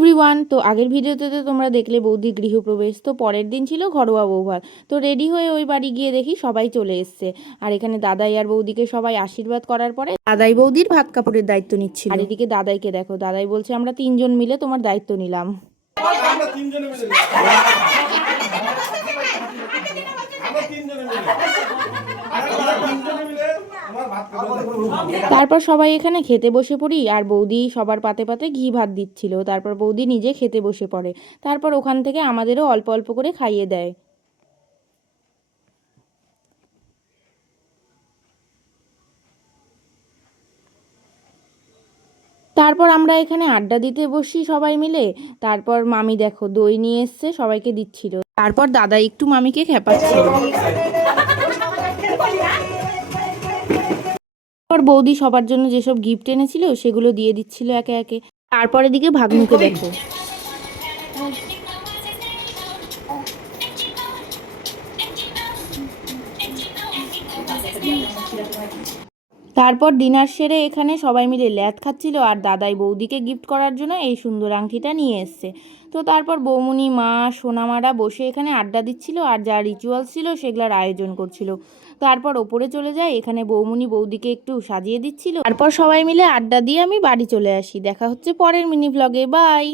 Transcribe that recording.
Everyone, তো আগের ভিডিওতে তো তোমরা দেখলে বৌদির গৃহপ্রবেশ। তো পরের দিন ছিল ঘরোয়া বৌভাত। তো রেডি হয়ে ওই বাড়ি গিয়ে দেখি সবাই চলে এসছে। আর এখানে দাদাই আর বৌদিকে সবাই আশীর্বাদ করার পরে দাদাই বৌদির ভাত কাপড়ের দায়িত্ব নিচ্ছিল। আর এদিকে দাদাইকে দেখো, দাদাই বলছে আমরা 3জন মিলে তোমার দায়িত্ব নিলাম। তারপর সবাই এখানে খেতে বসে পড়ি আর বৌদি সবার পাতে পাতে ঘি ভাত দিচ্ছিল। তারপর বৌদি নিজে খেতে বসে পড়ে। তারপর ওখান থেকে আমাদেরও অল্প অল্প করে খাইয়ে দেয়। তারপর আমরা এখানে আড্ডা দিতে বসি সবাই মিলে। তারপর মামি দেখো দই নিয়ে এসছে, সবাইকে দিচ্ছিল। তারপর দাদা একটু মামিকে খেপাচ্ছিল। তারপর বৌদি সবার জন্য যেসব গিফট এনেছিল সেগুলো দিয়ে দিচ্ছিল একে একে। তারপর এদিকে ভাগ্নুকে দেখো, তারপর ডিনার সেরে এখানে সবাই মিলে ল্যাদ খাচ্ছিল আর দাদাই বৌদিকে গিফট করার জন্য এই সুন্দর আংটিটা নিয়ে এসছে। তো তারপর বৌমনি, মা, সোনামারা বসে এখানে আড্ডা দিচ্ছিল আর যা রিচুয়ালস ছিল সেগুলোর আয়োজন করছিল। তারপর ওপরে চলে যায়, এখানে বৌমনি বৌদিকে একটু সাজিয়ে দিচ্ছিল। তারপর সবাই মিলে আড্ডা দিয়ে আমি বাড়ি চলে আসি। দেখা হচ্ছে পরের মিনি ব্লগে, বাই।